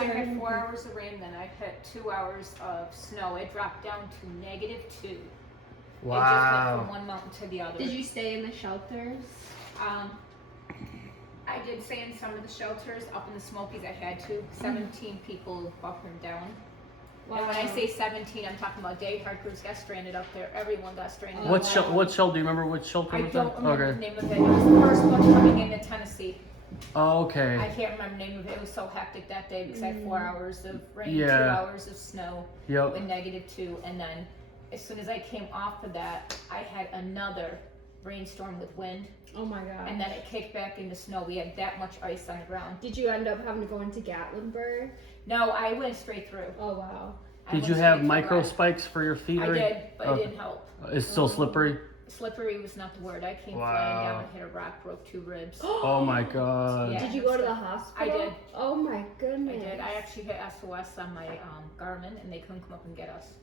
I had 4 hours of rain, then I had 2 hours of snow. It dropped down to -2. Wow. It just went from one mountain to the other. Did you stay in the shelters? I did stay in some of the shelters up in the Smokies. I had to. 17 people bunkered down. Wow. And when I say 17, I'm talking about day hikers got stranded up there. Everyone got stranded. What shelter? Do you remember which shelter? I was don't that? remember the name of it. It was the first one coming into Tennessee. Oh, okay. I can't remember the name of it. It was so hectic that day because I had 4 hours of rain, Yeah. 2 hours of snow, Yep. with -2, and then as soon as I came off of that, I had another rainstorm with wind. Oh my god. And then it kicked back into snow. We had that much ice on the ground. Did you end up having to go into Gatlinburg? No, I went straight through. Oh wow. Did you have micro spikes for your feet? I did, but it didn't help. It's still slippery? Slippery was not the word. I came flying down and hit a rock, broke 2 ribs. Oh my god. Yeah. Did you go to the hospital? I did. Oh my goodness. I did. I actually hit SOS on my Garmin, and they couldn't come up and get us.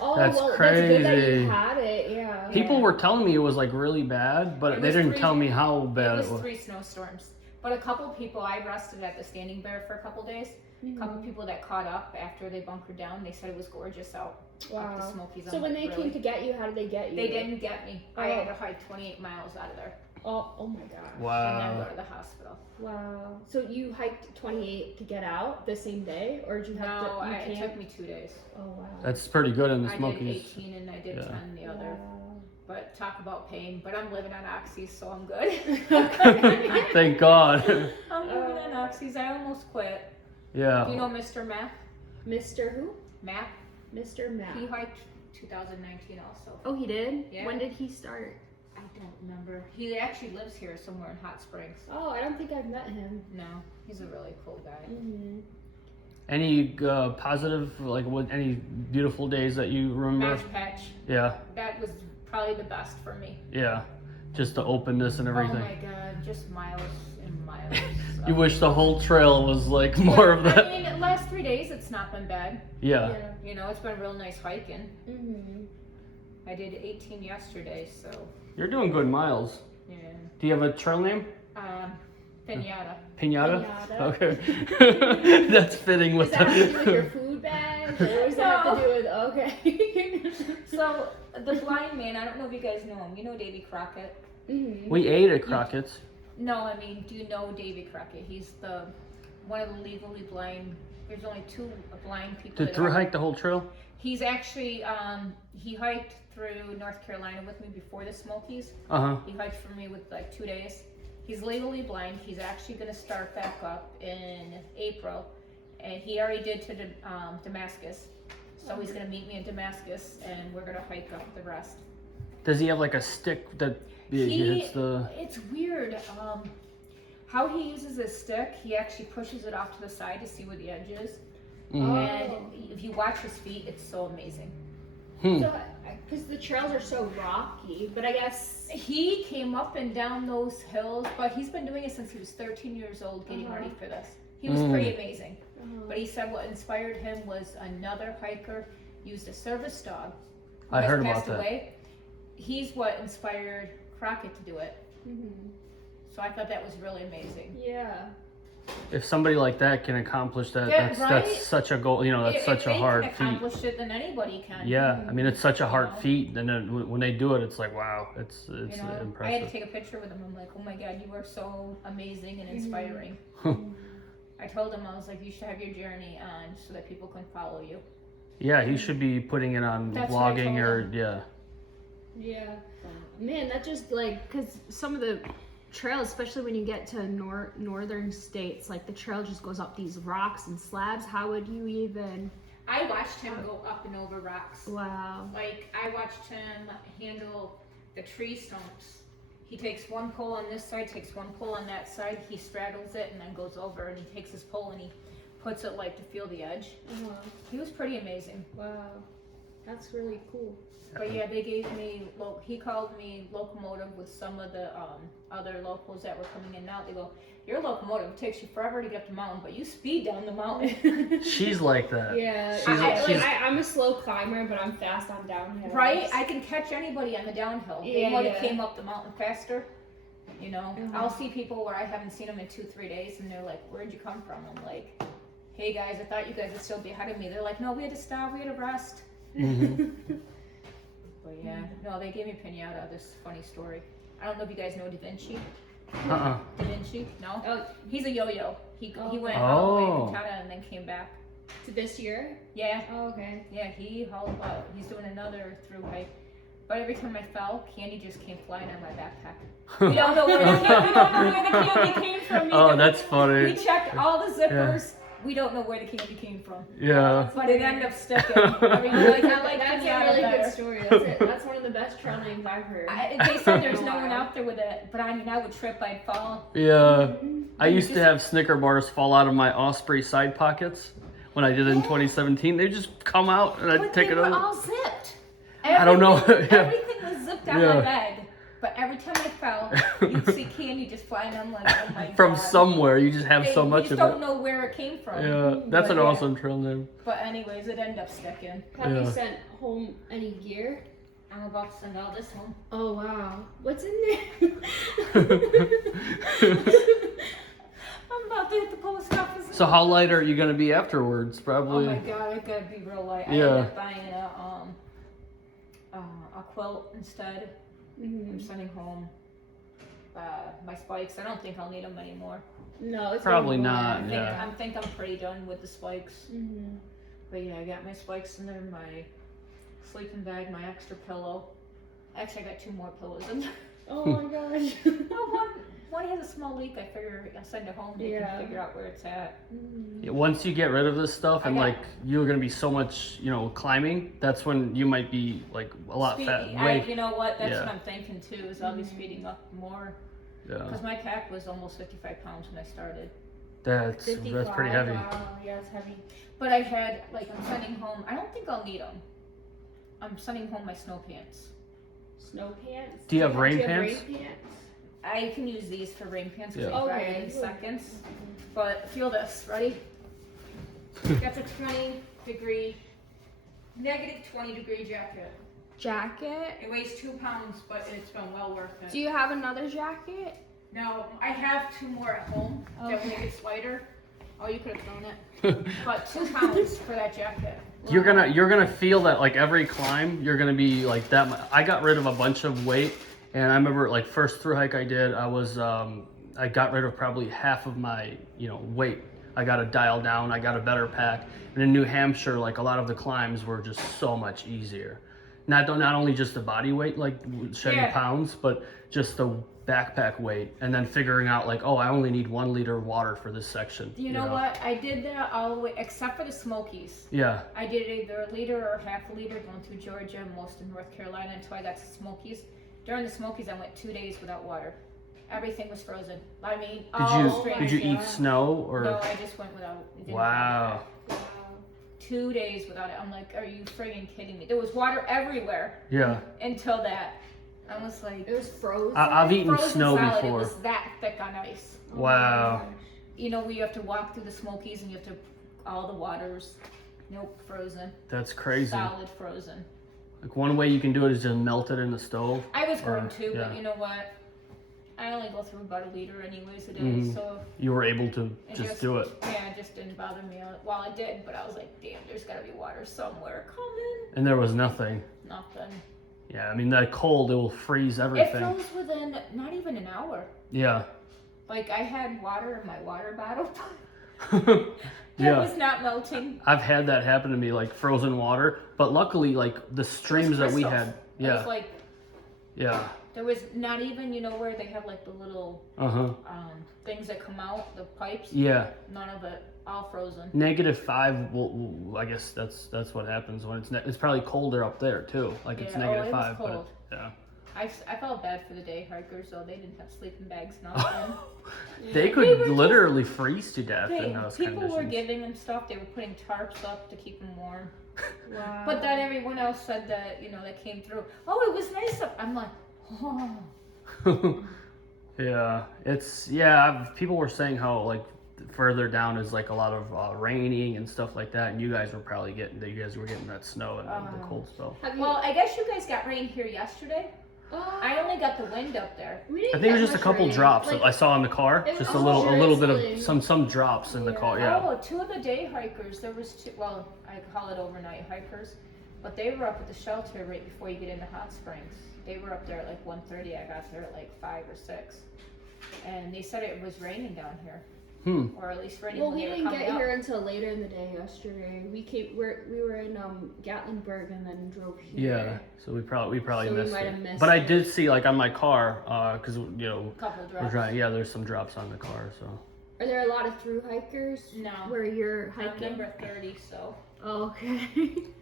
Oh, That's well, crazy. That's good that you had it, yeah. People were telling me it was like really bad, but they didn't tell me how bad it was. 3 snowstorms. But a couple people, I rested at the Standing Bear for a couple days. A couple people that caught up after they bunkered down, they said it was gorgeous out. Wow. Up the Smokies. So when they came to get you, how did they get you? They didn't get me. I had to hike 28 miles out of there. Oh my god. Wow. And then go to the hospital. Wow. So you hiked 28 to get out the same day, or did you have No, to? it took me 2 days. Oh wow. That's pretty good in the I Smokies. did 18 and I did 10 the other. Wow. But talk about pain. But I'm living on oxys, so I'm good. Thank God. I'm living on oxys. I almost quit. Yeah. Do you know Mr. Map? Mr. Who? Map? Mr. Matt. He hiked 2019 also. Oh, he did? Yeah. When did he start? I don't remember. He actually lives here somewhere in Hot Springs. Oh, I don't think I've met him. No, he's a really cool guy. Mm-hmm. Any positive, like any beautiful days that you remember? Match Patch. Yeah. That was probably the best for me. Yeah. Just the openness and everything. Oh my god, just miles and miles. You wish the whole trail was like more of that. I mean, the last 3 days it's not been bad. Yeah. You know, it's been real nice hiking. Mm-hmm. I did 18 yesterday, so You're doing good miles. yeah. Do you have a trail name? Pinyata. Pinyata? Pinyata. Okay. That's fitting with Does that have to do with your food bag? Or does that have to do with, okay. So, the blind man, I don't know if you guys know him. You know Davy Crockett? Mm-hmm. We ate at Crockett's. No, I mean, do you know Davy Crockett? He's one of the legally blind. There's only 2 blind people. Did Thru hike the whole trail? He's actually, he hiked through North Carolina with me before the Smokies. Uh-huh. He hiked for me with like 2 days. He's legally blind. He's actually going to start back up in April. And he already did to Damascus. So he's going to meet me in Damascus and we're going to hike up the rest. Does he have like a stick that hits the... It's weird. How he uses his stick, he actually pushes it off to the side to see where the edge is. Mhm. And if you watch his feet, it's so amazing. So, because the trails are so rocky, but I guess... He came up and down those hills, but he's been doing it since he was 13 years old, getting ready for this. He was pretty amazing. But he said what inspired him was another hiker used a service dog. I heard about passed that. away. He's what inspired Crockett to do it. Mm-hmm. So I thought that was really amazing. Yeah. If somebody like that can accomplish that, Yeah, right? that's such a goal. You know, that's such a hard If they can feat. accomplish it, then anybody can. Yeah, I mean, it's such a hard You know? feet, and then when they do it, it's like, wow, it's You know, I had to impressive. take a picture with him. I'm like, oh my god, you are so amazing and inspiring. I told him, I was like, you should have your journey on so that people can follow you. Yeah, he should be putting it on That's what I vlogging told or him. Yeah. Man, that just like, because some of the trails, especially when you get to northern states, like the trail just goes up these rocks and slabs. How would you even... I watched him go up and over rocks. Wow. Like, I watched him handle the tree stumps. He takes one pole on this side, takes one pole on that side, he straddles it and then goes over and he takes his pole and he puts it like to feel the edge. He was pretty amazing. Wow. That's really cool. But yeah, they gave me, he called me locomotive with some of the other locals that were coming in now. They go, your locomotive takes you forever to get up the mountain, but you speed down the mountain. She's like that. Yeah, I'm a slow climber, but I'm fast on downhill. Right? I can catch anybody on the downhill. They might have came up the mountain faster. You know, I'll see people where I haven't seen them in 2-3 days, and they're like, "Where'd you come from?" I'm like, hey guys, I thought you guys would still be ahead of me. They're like, no, we had to stop, we had to rest. Mhm. But yeah, no, they gave me Pinyata, this funny story. I don't know if you guys know Da Vinci. Uh-uh. Da Vinci? No? Oh, He's a yo-yo. He went Oh. all the way to Pinyata and then came back. to this year? Yeah, Oh, okay. yeah, he's doing another through hike. But every time I fell, candy just came flying on my backpack. We don't know where the candy came from. Oh, either. that's We funny. checked all the zippers. We don't know where the candy came from. Yeah. But it ended up sticking. I mean, I like That's a Pinyata really better. good story. That's it. That's one of the best trail names I've heard. They said there's no one out there with it, but I mean, I would trip, I'd fall. Yeah. I used to have Snicker bars fall out of my Osprey side pockets when I did it in 2017. They just come out and I'd But take they it were over. all zipped. I don't know. Yeah. Everything was zipped on Yeah. my bed. But every time I fell, you'd see candy just flying. I'm like, oh my god. From somewhere, you just have so You much just of don't it. know where it came from. Yeah, that's But an yeah. awesome trail name. But anyways, it ended up sticking. Have you Yeah. sent home any gear? I'm about to send all this home. Oh wow. What's in there? I'm about to hit the post office. So how light are you gonna be afterwards? Oh Probably. my god, I gotta be real light. I Yeah. ended up buying a quilt instead. I'm Mhm. sending home my spikes. I don't think I'll need them anymore. No, it's Probably gonna be not, warm. yeah. I think I'm pretty done with the spikes. Mhm. But yeah, I got my spikes in there, my sleeping bag, my extra pillow. Actually, I got 2 more pillows in there. Oh my gosh. No, one has a small leak. I figure I'll send it home. They Yeah. can figure out where it's at. Mhm. Yeah, once you get rid of this stuff and I got- like you're gonna be so much, climbing. That's when you might be like a lot fat. You know what? That's Yeah. what I'm thinking too. Is I'll be speeding up more Yeah, because my pack was almost 55 pounds when I started. that's 55, pretty heavy. Wow, yeah, it's heavy. But I had I'm sending home. I don't think I'll need them. I'm sending home my snow pants. Snow pants? Do you have rain Do you have pants? rain pants? I can use these for rain pants because Yeah. they dry Okay, in good. seconds. But feel this. Ready? That's a negative 20 degree jacket. Jacket? It weighs 2 pounds, but it's been well worth it. Do you have another jacket? No, I have 2 more at home that Okay. make it lighter. Oh, you could have thrown it. But 2 pounds for that jacket. You're gonna feel that like every climb you're gonna be like that. I got rid of a bunch of weight, and I remember like first through hike I did, I got rid of probably half of my weight. I got to dial down. I got a better pack. And in New Hampshire, like a lot of the climbs were just so much easier. Not only just the body weight, like shedding Yeah. pounds, but just the backpack weight, and then figuring out like, oh, I only need 1 liter of water for this section. You know what? I did that all the way, except for the Smokies. Yeah. I did either a liter or half a liter going through Georgia, most of North Carolina until I got to Smokies. During the Smokies, I went 2 days without water. Everything was frozen. I mean, all straight. Did you eat yeah. snow or? No, I just went without. didn't Wow. Wow. 2 days without it. I'm like, are you friggin' kidding me? There was water everywhere Yeah. until that. I was like, It was frozen. I've eaten frozen snow solid. before. It was that thick on ice. Oh my Wow. gosh. You know, where you have to walk through the Smokies and you have to, all the waters, nope, frozen. That's crazy. Solid frozen. Like one way you can do it is just melt it in the stove. I was Or- going to, yeah. but you know what? I only go through about a liter anyways a day, Mhm. so You were able to it just do it. Yeah, it just didn't bother me. Well, it did, but I was like, damn, there's gotta be water somewhere coming. And there was nothing. Nothing. Yeah, I mean that cold, it will freeze It everything. froze within not even an hour. Yeah. Like I had water in my water bottle. It Yeah. was not melting. I've had that happen to me, like frozen water. But luckily, like the streams that we crystals. had. It was Yeah. like Yeah. there was not even, you know, where they have like the little Uh-huh. things that come out, the pipes. Yeah. None of it. All frozen. -5. I guess that's what happens when it's probably colder up there too. Like it's Yeah, oh, it was -5, but cold. yeah. I felt bad for the day hikers though. They didn't have sleeping bags, nothing. They We could were just- literally freeze to death in those People conditions. were giving them stuff. They were putting tarps up to keep them warm. Wow. But then everyone else said that, you know, that came through. Oh, it was nice up. I'm like, oh. Yeah, people were saying how like further down is like a lot of raining and stuff like that, and you guys were getting that snow and the cold spell. Have you, Well, I guess you guys got rain here yesterday. I only got the wind up there. We didn't I think it get was just a much couple rain. drops Like, that I saw in the car. it Just was a little bit drizzling. of some drops in the car. Yeah. Oh, two of the day hikers, there was two, well, I call it overnight hikers, but they were up at the shelter right before you get into Hot Springs. They were up there at like 1:30. I got there at like 5 or 6. And they said it was raining down here. Or at least raining Well, when we they were didn't coming get up. here until later in the day yesterday. We were in Gatlinburg and then drove here. Yeah. So we probably So we missed might it. have missed But I it. did see like on my car, because Couple we're drops. driving. Yeah, there's some drops on the car. So. Are there a lot of through hikers? No. Where you're I'm hiking? number 30, so. Oh, okay.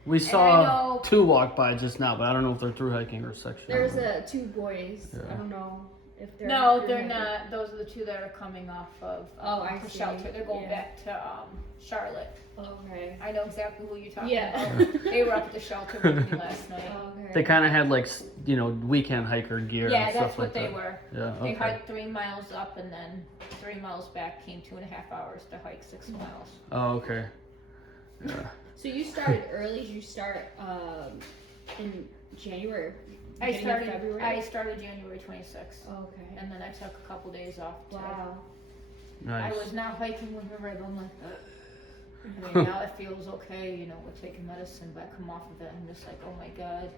We I saw know- 2 walk by just now, but I don't know if they're through hiking or section. There's 2 boys. Yeah. I don't know if they're. No, through they're hiking. not. Those are the two that are coming off of Oh, I the see. shelter. They're going Yeah. back to Charlotte. Okay. I know exactly who you're talking Yeah. about. They were up at the shelter with me last night. Okay. They kind of had like weekend hiker gear. Yeah, and that's stuff what like they that. were. Yeah. They Okay. hiked 3 miles up and then 3 miles back. Came 2.5 hours to hike 6 miles. Oh, okay. Yeah. So you started early. Did you start in January? I Beginning of started. February? I started January 26th, Okay. and then I took a couple days off. Wow. Nice. I was not hiking with her rib. I'm like, I mean, now it feels okay. You know, we're taking medicine, but I come off of it, and I'm just like, oh my god.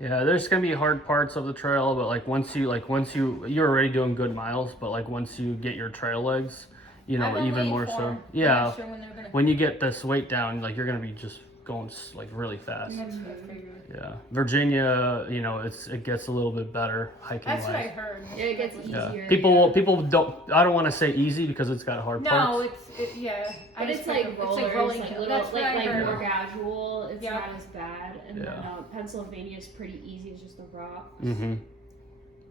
Yeah, there's gonna be hard parts of the trail, but like once you're already doing good miles, but like once you get your trail legs, I'm even only more so. informed. I'm Yeah. not sure when they're gonna. When you get this weight down, like you're gonna be just going like really fast. That's what I figured. Yeah, Virginia, it gets a little bit better hiking That's what I wise. heard. Yeah, it gets Yeah, easier. people don't. I don't want to say easy because it's got hard No, parts. But I just it's like figured rollers, it's like rolling like hill. little, That's what I like heard. more gradual. It's Yeah. not as bad. And then Yeah. Pennsylvania is pretty easy. It's just the rocks. Mm-hmm.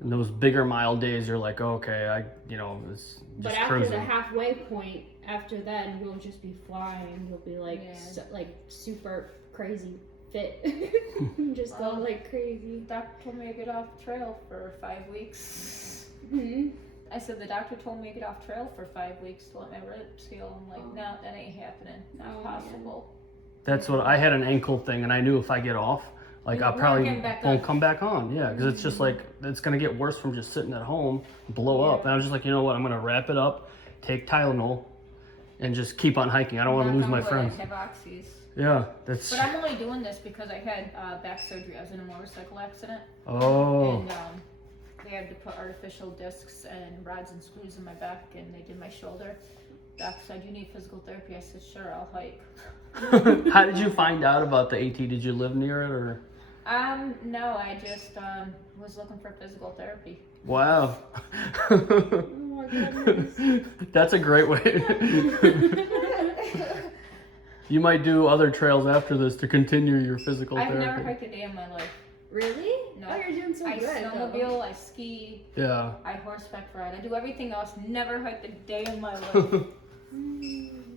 And those bigger mile days, you're like, okay, it's just But after cruising. the halfway point, after then you'll just be flying. You'll be like Yeah. like super crazy fit. Just go Wow. like crazy. The doctor told me to get off trail for 5 weeks. Hmm. I said the doctor told me to get off trail for 5 weeks to let my ribs heal. I'm like, Oh. no, that ain't happening. Not Oh, possible. That's what I had an ankle thing, and I knew if I get off, like You I weren't probably getting back won't on. come back on. Yeah, because it's just like it's gonna get worse from just sitting at home, blow up. Yeah. And I was just like, you know what? I'm gonna wrap it up, take Tylenol, and just keep on hiking. I don't want to Knock lose on my wood, friends. I have oxys. Yeah, that's. But I'm only doing this because I had back surgery. I was in a motorcycle accident. Oh. And they had to put artificial discs and rods and screws in my back, and they did my shoulder. Doc said, you need physical therapy. I said, sure, I'll hike. How did you find out about the AT? Did you live near it or? No, I just was looking for physical therapy. Wow. Oh my goodness. That's a great way. You might do other trails after this to continue your physical I've therapy. never hiked a day in my life. Really? No. Oh, you're doing so I good. snowmobile, I ski, Yeah. I horseback ride. I do everything else. Never hiked a day in my life.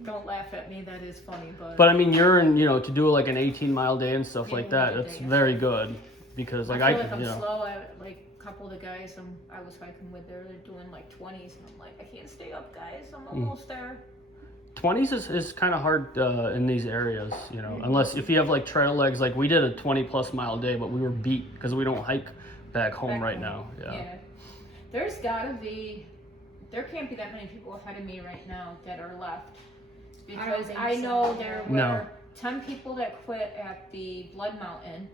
Don't laugh at me. That is funny, but. But I mean, you're in, to do like an 18-mile day and stuff Yeah, like that. yeah, That's yeah. very good because like I feel like I'm you know, slow. Like a couple of the guys I was hiking with, they're doing like 20s, and I'm like, I can't stay up, guys. I'm almost there. 20s is kind of hard in these areas, unless if you have like trail legs. Like we did a 20+ mile day, but we were beat because we don't hike back home right now. Yeah. There can't be that many people ahead of me right now that are left. Because think I so. know there were No. 10 people that quit at the Blood Mountain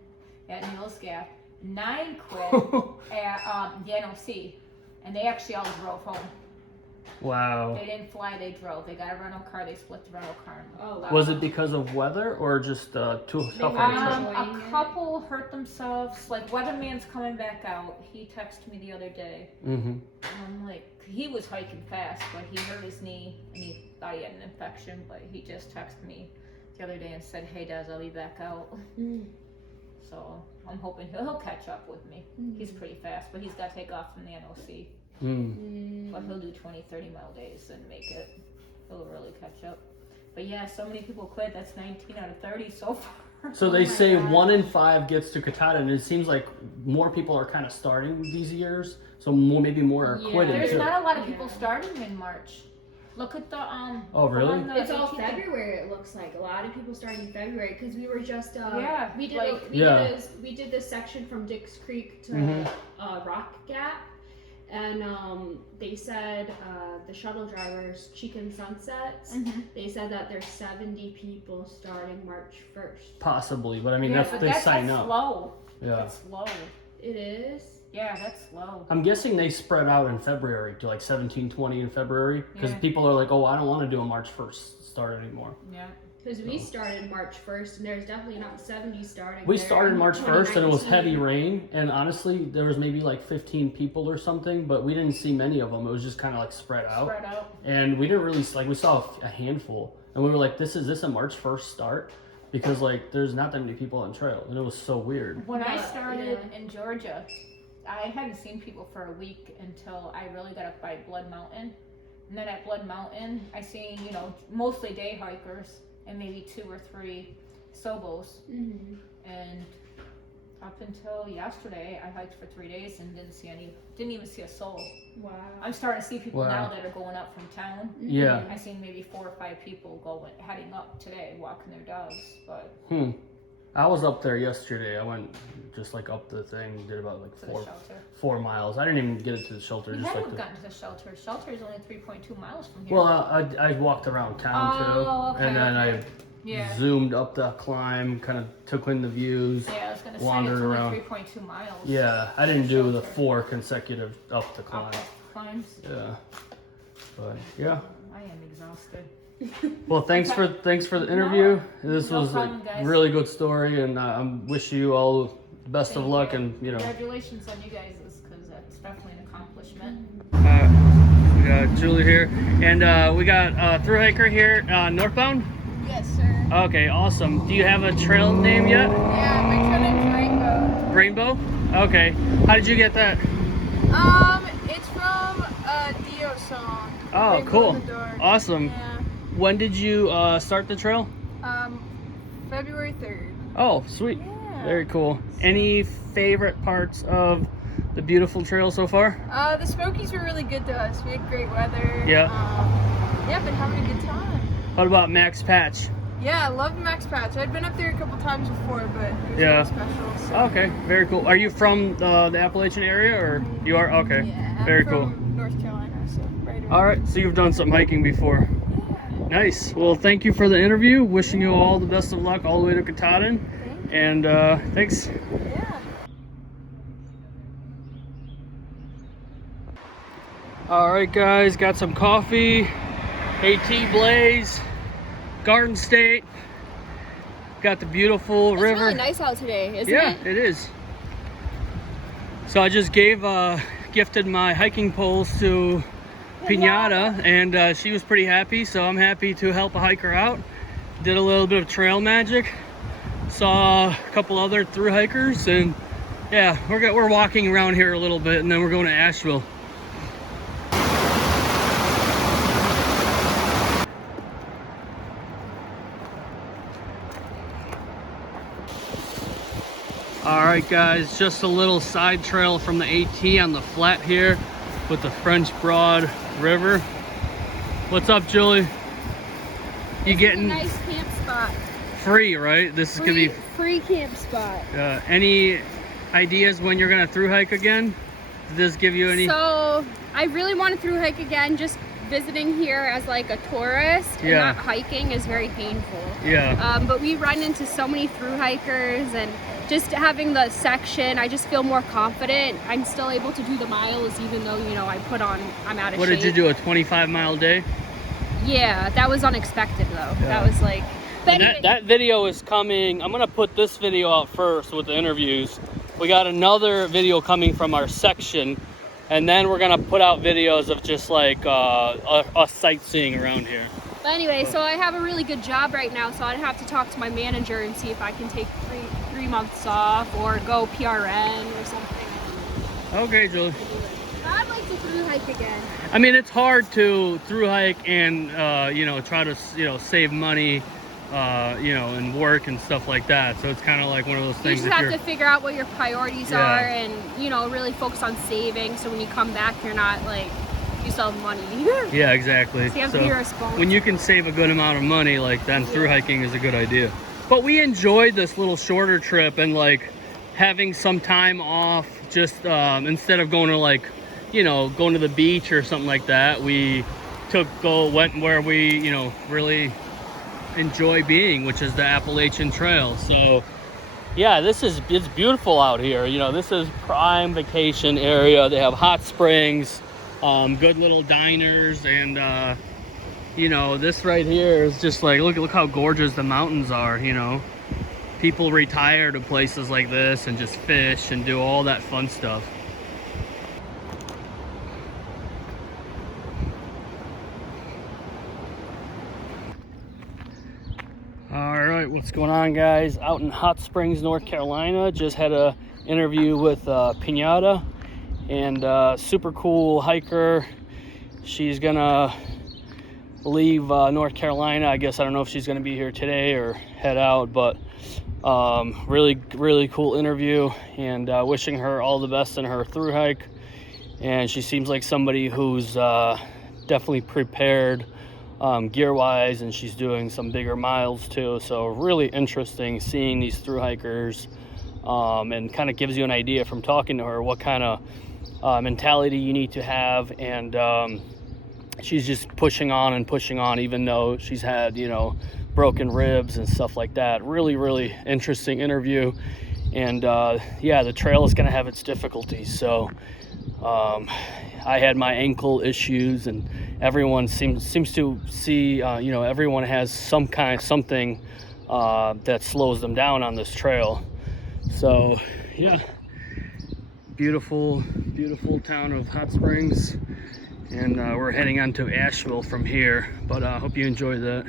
at Neal's Gap. 9 quit at the NOC. And they actually all drove home. Wow. They didn't fly, they drove. They got a rental car, they split the rental car. Oh, wow. Was it because of weather or just too tough on the trail? A couple hurt themselves. Like, Weatherman's coming back out. He texted me the other day. Mm-hmm. And I'm like, he was hiking fast, but he hurt his knee and he thought he had an infection. But he just texted me the other day and said, hey, Des, I'll be back out. Mm. So I'm hoping he'll catch up with me. He's pretty fast, but he's got to take off from the NOC. Mm. But he'll do 20, 30-mile days and make it. He'll really catch up. But yeah, so many people quit. That's 19 out of 30 so far. So Oh they my say God. 1 in 5 gets to Katahdin, and it seems like more people are kind of starting these years. So maybe more are Yeah. quitting There's too. not a lot of people Yeah. starting in March. Look at the Oh, really? on the It's all 18th. February. It looks like a lot of people starting in February because we were just Yeah, we did like- we did this section from Dix Creek to Mhm. Rock Gap, and they said the shuttle drivers Chicken Sunsets. They said that there's 70 people starting March 1st. Possibly, but I mean, Yeah, that's but they sign that's up. Slow. Yeah. That's slow. It is. Yeah, that's slow. I'm guessing they spread out in February to like 17, 20 in February because Yeah. people are like, oh, I don't want to do a March 1st start anymore. Yeah. Because we started March 1st, and there's definitely not 70 starting. We there started in March 1st and it was 2019. heavy rain, and honestly, there was maybe like 15 people or something, but we didn't see many of them. It was just kind of like spread out. Spread out. And we didn't really, like, we saw a handful, and we were like, is this a March 1st start? Because like there's not that many people on trail, and it was so weird. When I But, started in Georgia, I hadn't seen people for a week until I really got up by Blood Mountain. And then at Blood Mountain, I seen, you know, mostly day hikers and maybe 2 or 3 Sobos. Mhm. And up until yesterday, I hiked for 3 days and didn't even see a soul. Wow. I'm starting to see people Wow. now that are going up from town. Yeah. I seen maybe 4 or 5 people heading up today, walking their dogs. But I was up there yesterday. I went just like up the thing, did about like to the shelter. 4 miles. I didn't even get it to the shelter. We Just haven't like the, gotten to the shelter. Shelter is only 3.2 miles from here. well, I walked around town too, Oh, okay, and then okay. Yeah. I zoomed up the climb, kind of took in the views. Yeah, I was gonna say wandered it's only around. 3.2 miles. Yeah, I didn't do the Shelter. 4 consecutive up the climb. Up climbs. Yeah, but yeah. I am exhausted. Well, thanks for the interview. This No was problem, a guys. really good story, and I wish you all the best of Thank luck. you. And you know, Congratulations on you guys, because that's definitely an accomplishment. we got Julie here, and we got Thru hiker here, northbound. Yes, sir. Okay, awesome. Do you have a trail name yet? Yeah, my trail name's Rainbow. Rainbow. Okay. How did you get that? It's from a Dio song. Oh, Rainbow cool. in the Dark. Awesome. Yeah. When did you start the trail? February 3rd. Oh, sweet. Yeah. Very cool. Any favorite parts of the beautiful trail so far? The Smokies were really good to us. We had great weather. Yeah. Yeah, been having a good time. What about Max Patch? Yeah, I loved Max Patch. I'd been up there a couple times before, but it was Yeah. really special. So. Okay, very cool. Are you from the Appalachian area, or you are? Okay, Yeah, very I'm cool. from North Carolina, so right around. All right, so you've done some hiking before. Yeah. Nice. Well, thank you for the interview. Wishing you all the best of luck all the way to Katahdin. Thank you. And thanks. Yeah. All right, guys, got some coffee. AT Blaze, Garden State. Got the beautiful It's river. really nice out today, isn't Yeah, it? it is. So I just gifted my hiking poles to Pinyata, and she was pretty happy, so I'm happy to help a hiker out. Did a little bit of trail magic. Saw a couple other thru hikers, and yeah, we're walking around here a little bit, and then we're going to Asheville. All right, guys, just a little side trail from the AT on the flat here with the French Broad River. What's up, Julie? You getting Nice camp spot. free, right? This is gonna be Free camp spot. any ideas when you're gonna thru hike again? Did this give you any? So I really want to thru hike again. Just visiting here as like a tourist and Yeah. not hiking is very painful. Yeah. But we run into so many thru hikers, and just having the section, I just feel more confident. I'm still able to do the miles, even though, you know, I'm out of What shape. did you do? A 25-mile day? Yeah, that was unexpected though. Yeah. That was like. But And anyway, that video is coming. I'm gonna put this video out first with the interviews. We got another video coming from our section, and then we're gonna put out videos of just like us sightseeing around here. But anyway, so I have a really good job right now, so I'd have to talk to my manager and see if I can take three months off or go PRN or something. Okay, Julie. I'd like to thru hike again. I mean, it's hard to thru hike and you know, try to save money, you know, and work and stuff like that. So it's kind of like one of those You things. just if have you're, to figure out what your priorities Yeah. are, and, you know, really focus on saving, so when you come back you're not like yourself money. Yeah, exactly. So you have to be responsible. when you can save a good amount of money, like then through hiking is a good idea. But we enjoyed this little shorter trip, and like having some time off, just instead of going to like, you know, going to the beach or something like that, we went where we, you know, really enjoy being, which is the Appalachian Trail. So yeah, it's beautiful out here. You know, this is prime vacation area. They have hot springs, good little diners, and you know, this right here is just like, look how gorgeous the mountains are. You know, people retire to places like this and just fish and do all that fun stuff. All right, what's going on, guys? Out in Hot Springs, North Carolina. Just had a interview with Pinyata, and super cool hiker. She's gonna leave North Carolina. I guess I don't know if she's gonna be here today or head out, but really cool interview, and wishing her all the best in her through hike. And she seems like somebody who's definitely prepared gear wise, and she's doing some bigger miles too. So really interesting seeing these through hikers, and kind of gives you an idea from talking to her what kind of mentality you need to have. And she's just pushing on and pushing on, even though she's had, you know, broken ribs and stuff like that. Really interesting interview. And yeah, the trail is going to have its difficulties. So I had my ankle issues, and everyone seems to see, you know, everyone has something that slows them down on this trail. So yeah, beautiful town of Hot Springs, and we're heading on to Asheville from here. But I hope you enjoyed that.